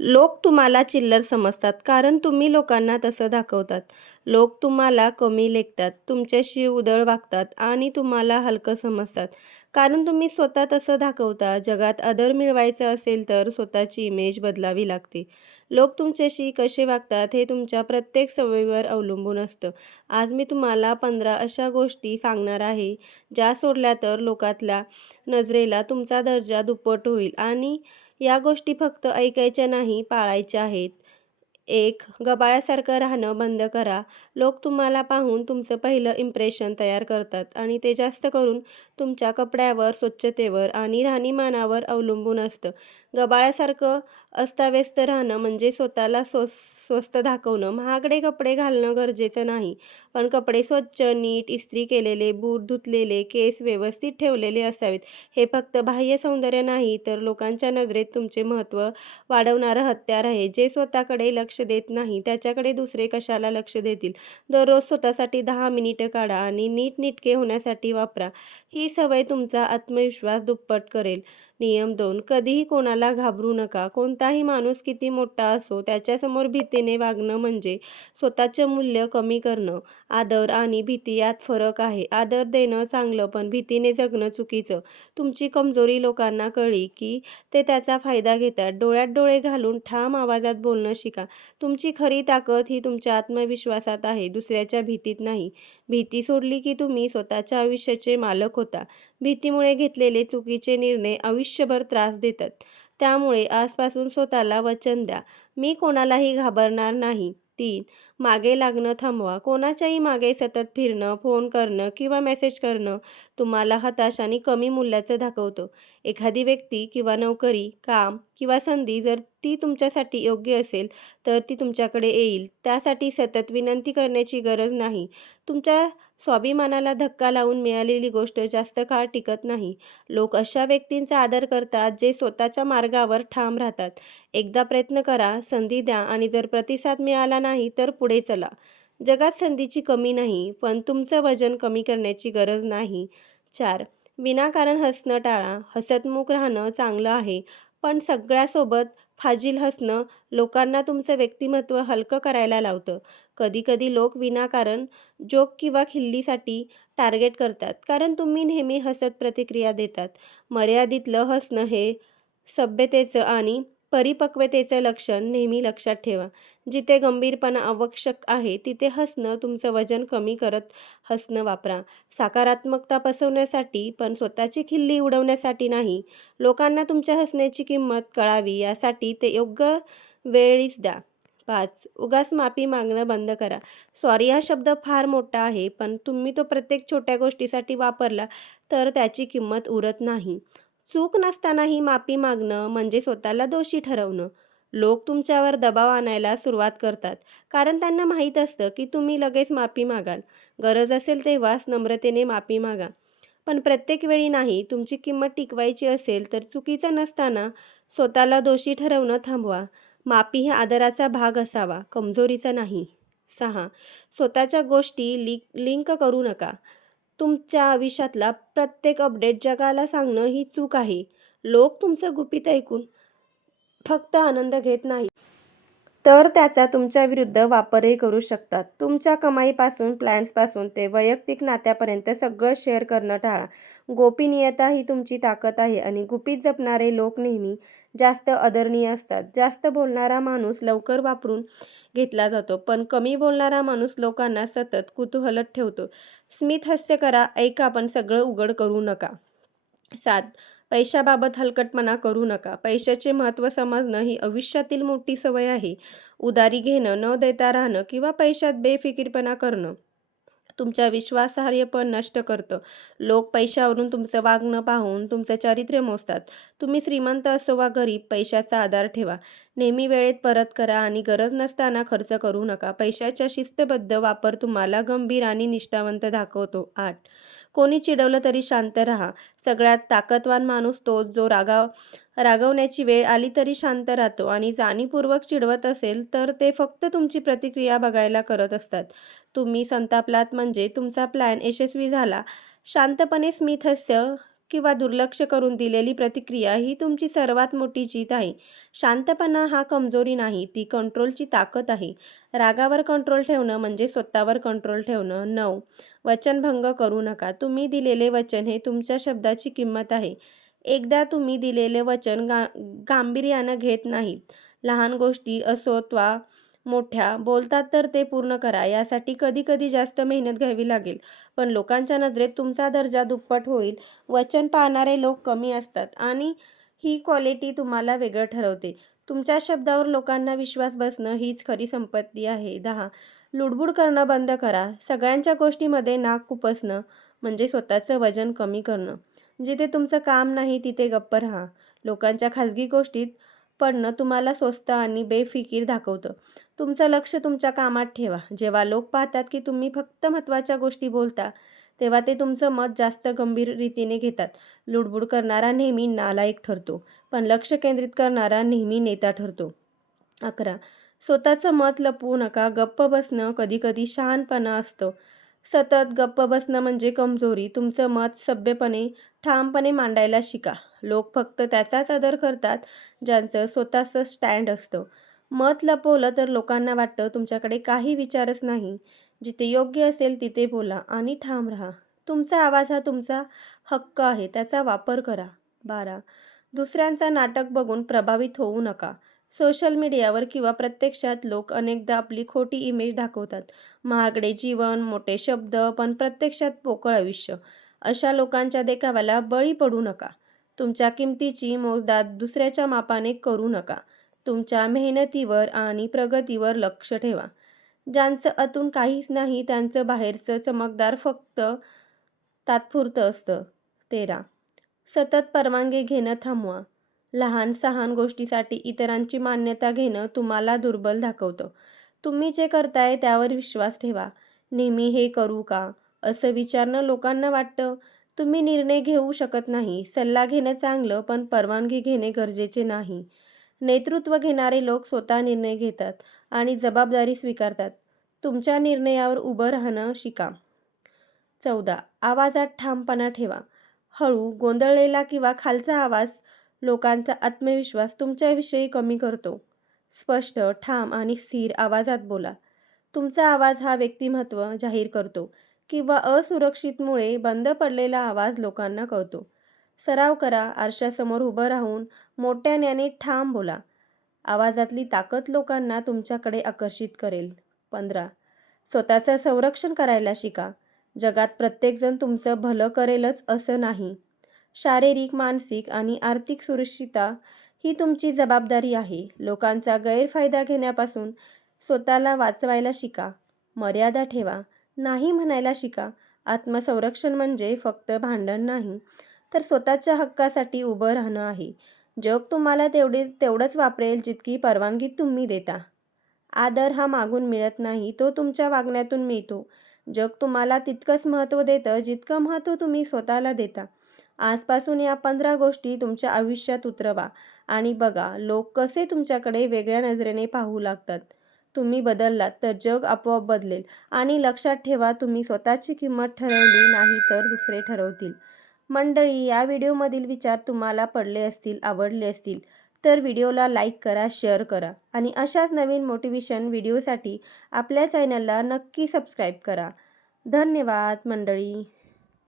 लोक तुम्हाला चिल्लर समजतात कारण तुम्ही लोकांना तसं दाखवतात. लोक तुम्हाला कमी लेखतात, तुमच्याशी उदळ वागतात आणि तुम्हाला हलकं समजतात. कारण तुम्ही स्वतः तसं दाखवता. जगात आदर मिळवायचा असेल तर स्वतःची इमेज बदलावी लागते. लोक तुमच्याशी कसे वागतात हे तुमच्या प्रत्येक सवयीवर अवलंबून असतं. आज मी तुम्हाला 15 अशा गोष्टी सांगणार आहे, ज्या सोडल्या तर लोकातल्या नजरेला तुमचा दर्जा दुप्पट होईल आणि या गोष्टी फक्त ऐकायच्या नाही, पाळायच्या आहेत. 1. गबाळासारखं राहणं बंद करा. लोक तुम्हाला पाहून तुमचं पहिलं इम्प्रेशन तयार करतात आणि ते जास्त करून तुमच्या कपड्यावर, स्वच्छतेवर आणि राहणीमानावर अवलंबून असतं. गबाळासारखं अस्ताव्यस्त राहणं म्हणजे स्वतःला स्वस्त दाखवणं. महागडे कपडे घालणं गरजेचं नाही, पण कपडे स्वच्छ, नीट इस्त्री केलेले, बूट धुतलेले, केस व्यवस्थित ठेवलेले असावेत. हे फक्त बाह्य सौंदर्य नाही, तर लोकांच्या नजरेत तुमचे महत्त्व वाढवणारं हत्यार आहे. जे स्वतःकडे लक्ष देत नाही, त्याच्याकडे दुसरे कशाला लक्ष देतील? दररोज स्वतःसाठी 10 मिनिटं काढा आणि नीटनेटके होण्यासाठी वापरा. ही सवय तुमचा आत्मविश्वास दुप्पट करेल. नियम 2. कधीही कोणाला घाबरू नका. कोणताही माणूस किती मोठा असो, त्याच्यासमोर भीतीने वागणं म्हणजे स्वतःचं मूल्य कमी करणं. आदर आणि भीती यात फरक आहे. आदर देणं चांगलं, पण भीतीने जगणं चुकीचं. तुमची कमजोरी लोकांना कळली की ते त्याचा फायदा घेतात. डोळ्यात डोळे घालून ठाम आवाजात बोलणं शिका. तुमची खरी ताकद ही तुमच्या आत्मविश्वासात आहे, दुसऱ्याच्या भीतीत नाही. भीती सोडली की तुम्ही स्वतःच्या आयुष्याचे मालक होता. भीतीमुळे घेतलेले चुकीचे निर्णय आयुष्यभर त्रास देतात. त्यामुळे आजपासून स्वतःला वचन द्या, मी कोणालाही घाबरणार नाही. 3. मागे लागणं थांबवा. कोणाच्याही मागे सतत फिरणं, फोन करणं किंवा मेसेज करणं तुम्हाला हताश आणि कमी मूल्याचं दाखवतं. एखादी व्यक्ती किंवा नोकरी, काम किंवा संधी जर ती तुमच्यासाठी योग्य असेल, तर ती तुमच्याकडे येईल. त्यासाठी सतत विनंती करण्याची गरज नाही. तुमच्या स्वाभिमानाला धक्का लावून मिळालेली गोष्ट जास्त काळ टिकत नाही. लोक अशा व्यक्तींचा आदर करतात, जे स्वतःच्या मार्गावर ठाम राहतात. एकदा प्रयत्न करा, संधी द्या आणि जर प्रतिसाद मिळाला नाही, तर पुढे चला. जगात संधीची कमी नाही, पण तुमचं वजन कमी करण्याची गरज नाही. 4. विनाकारण हसणं टाळा. हसतमुख राहणं चांगलं आहे, पण सगळ्यासोबत फाजील हसणं लोकांना तुमचं व्यक्तिमत्व हलकं करायला लावतं. कधीकधी लोक विनाकारण जोक किंवा खिल्लीसाठी टार्गेट करतात, कारण तुम्ही नेहमी हसत प्रतिक्रिया देतात. मर्यादितलं हसणं हे सभ्यतेचं आणि परिपक्वतेचं लक्षण नेहमी लक्षात ठेवा. जिथे गंभीरपणा आवश्यक आहे, तिथे हसणं तुमचं वजन कमी करत हसणं वापरा. सकारात्मकता पसरवण्यासाठी, पण स्वतःची खिल्ली उडवण्यासाठी नाही. लोकांना तुमच्या हसण्याची किंमत कळावी यासाठी ते योग्य वेळीच द्या. 5. उगाच माफी मागणं बंद करा. सॉरी हा शब्द फार मोठा आहे, पण तुम्ही तो प्रत्येक छोट्या गोष्टीसाठी वापरला तर त्याची किंमत उरत नाही. चूक नसतानाही माफी मागणं म्हणजे स्वतःला दोषी ठरवणं. लोक तुमच्यावर दबाव आणायला सुरुवात करतात, कारण त्यांना माहीत असतं की तुम्ही लगेच माफी मागाल. गरज असेल तेव्हाच नम्रतेने माफी मागा, पण प्रत्येक वेळी नाही. तुमची किंमत टिकवायची असेल तर चुकीचं नसताना स्वतःला दोषी ठरवणं थांबवा. माफी ही आदराचा भाग असावा, कमजोरीचा नाही. 6. स्वतःच्या गोष्टी लिंक करू नका. तुमच्या आयुष्यातला प्रत्येक अपडेट जगाला सांगणं ही चूक आहे. लोक तुमचं गुपित ऐकून फक्त आनंद घेत नाही, तर त्याचा तुमच्या विरुद्ध वापरही करू शकतात. तुमच्या कमाईपासून, प्लॅन्सपासून ते वैयक्तिक नात्यापर्यंत सगळं शेअर करणं टाळा. गोपनीयता ही तुमची ताकद आहे आणि गुपित जपणारे लोक नेहमी जास्त आदरणीय असतात. जास्त बोलणारा माणूस लवकर वापरून घेतला जातो, पण कमी बोलणारा माणूस लोकांना सतत कुतूहलात ठेवतो. स्मित हास्य करा, ऐका, पण सगळं उघड करू नका. 7. पैशाबाबत हलकटपणा करू नका. पैशाचे महत्त्व समजणं ही आयुष्यातील मोठी सवय आहे. उधारी घेणं, न देता राहणं किंवा पैशात बेफिकीरपणा करणं तुमच्या विश्वासार्हपण नष्ट करतं. लोक पैशावरून तुमचं वागणं पाहून तुमचं चारित्र्य मोजतात. तुम्ही श्रीमंत असो वा गरीब, पैशाचा आधार ठेवा. नेहमी वेळेत परत करा आणि गरज नसताना खर्च करू नका. पैशाचा शिस्तबद्ध वापर तुम्हाला गंभीर आणि निष्ठावंत दाखवतो. 8. कोणी चिडवलं तरी शांत राहा. सगळ्यात ताकदवान माणूस तोच जो रागवण्याची वेळ आली तरी शांत राहतो आणि जाणीवपूर्वक चिडवत असेल तर ते फक्त तुमची प्रतिक्रिया बघायला करत असतात. तुम्ही संतापलात म्हणजे तुमचा प्लॅन यशस्वी झाला. शांतपणे स्मित हास्य किंवा दुर्लक्ष करून दिलेली प्रतिक्रिया ही तुमची सर्वात मोठी जीत आहे. शांतपणा हा कमजोरी नाही, ती कंट्रोलची ताकद आहे. रागावर कंट्रोल ठेवणं म्हणजे स्वतःवर कंट्रोल ठेवणं. 9. वचनभंग करू नका. तुम्ही दिलेले वचन हे तुमच्या शब्दाची किंमत आहे. एकदा तुम्ही दिलेले वचन गांभीर्यानं घेत नाहीत. लहान गोष्टी असोत वा मोठ्या बोलतात तर ते पूर्ण करा. यासाठी कधी-कधी जास्त मेहनत घ्यावी लागेल. पण लोकांच्या नजरेत तुमचा दर्जा दुप्पट होईल. वचन पाळणारे लोक कमी असतात आणि ही क्वालिटी तुम्हाला वेगळं ठरवते. तुमच्या शब्दावर लोकांना विश्वास बसणं हीच खरी संपत्ती आहे. 10. लुडबुड करणं बंद करा. सगळ्यांच्या गोष्टीमध्ये नाक खुपसणं म्हणजे स्वतःचं वजन कमी करणं. जिथे तुमचं काम नाही तिथे गप्प राहा. लोकांच्या खाजगी गोष्टीत पडणं तुम्हाला स्वस्त आणि बेफिकीर दाखवतं. तुमचं लक्ष तुमच्या कामात ठेवा. जेव्हा लोक पाहतात की तुम्ही फक्त महत्त्वाच्या गोष्टी बोलता, तेव्हा ते तुमचं मत जास्त गंभीर रीतीने घेतात. लुडबुड करणारा नेहमी नालायक ठरतो, पण लक्ष केंद्रित करणारा नेहमी नेता ठरतो. 11. स्वतःचं मत लपवू नका. गप्प बसणं कधीकधी शहाणपणा असतं. सतत गप्प बसणं म्हणजे कमजोरी. तुमचं मत सभ्यपणे, ठामपणे मांडायला शिका. लोक फक्त त्याचाच आदर करतात ज्यांचं स्वतःचं स्टँड असतं. मत लपवलं तर लोकांना वाटतं तुमच्याकडे काही विचारच नाही. जिथे योग्य असेल तिथे बोला आणि ठाम राहा. तुमचा आवाज हा तुमचा हक्क आहे, त्याचा वापर करा. 12. दुसऱ्यांचं नाटक बघून प्रभावित होऊ नका. सोशल मीडियावर किंवा प्रत्यक्षात लोक अनेकदा आपली खोटी इमेज दाखवतात. महागडे जीवन, मोठे शब्द, पण प्रत्यक्षात पोकळ आयुष्य. अशा लोकांच्या देखाव्याला बळी पडू नका. तुमच्या किमतीची मोजदाद दुसऱ्याच्या मापाने करू नका. तुमच्या मेहनतीवर आणि प्रगतीवर लक्ष ठेवा. ज्यांचं आतून काहीच नाही त्यांचं बाहेरचं चमकदार फक्त तात्पुरतं असतं. 13. सतत परवानगी घेणं थांबवा. लहान-सहान गोष्टीसाठी इतरांची मान्यता घेणं तुम्हाला दुर्बल दाखवतं. तुम्ही जे करताय त्यावर विश्वास ठेवा. नेहमी हे करू का? असं विचारणं लोकांना वाटतं. तुम्ही निर्णय घेऊ शकत नाही. सल्ला घेणं चांगलं, पण परवानगी घेणे गरजेचे नाही. नेतृत्व घेणारे लोक स्वतः निर्णय घेतात आणि जबाबदारी स्वीकारतात. तुमच्या निर्णयावर उभं राहणं शिका. 14. आवाजात ठामपणा ठेवा. हळू, गोंधळलेला किंवा खालचा आवाज लोकांचा आत्मविश्वास तुमच्याविषयी कमी करतो. स्पष्ट, ठाम आणि स्थिर आवाजात बोला. तुमचा आवाज हा व्यक्तिमत्व जाहीर करतो किंवा असुरक्षितमुळे बंद पडलेला आवाज लोकांना कळतो. सराव करा. आरशासमोर उभं राहून मोठ्याने आणि ठाम बोला. आवाजातली ताकद लोकांना तुमच्याकडे आकर्षित करेल. 15. स्वतःचं संरक्षण करायला शिका. जगात प्रत्येकजण तुमचं भलं करेलच असं नाही. शारीरिक, मानसिक आणि आर्थिक सुरक्षितता ही तुमची जबाबदारी आहे. लोकांचा गैरफायदा घेण्यापासून स्वतःला वाचवायला शिका. मर्यादा ठेवा. नाही म्हणायला शिका. आत्मसंरक्षण म्हणजे फक्त भांडण नाही, तर स्वतःच्या हक्कासाठी उभं राहणं आहे. जग तुम्हाला तेवढंच वापरेल जितकी परवानगी तुम्ही देता. आदर हा मागून मिळत नाही, तो तुमच्या वागण्यातून मिळतो. जग तुम्हाला तितकंच महत्त्व देतं जितकं महत्त्व तुम्ही स्वतःला देता. आजपासून या 15 गोष्टी तुमच्या आयुष्यात उतरवा आणि बघा लोक कसे तुमच्याकडे वेगळ्या नजरेने पाहू लागतात. तुम्ही बदललात तर जग आपोआप बदलेल आणि लक्षात ठेवा तुम्ही स्वतःची किंमत ठरवली नाही तर दुसरे ठरवतील. मंडळी, या व्हिडिओमधील विचार तुम्हाला पडले असतील, आवडले असतील तर व्हिडिओला लाईक करा, शेअर करा आणि अशाच नवीन मोटिवेशन व्हिडिओसाठी आपल्या चॅनलला नक्की सबस्क्राईब करा. धन्यवाद मंडळी.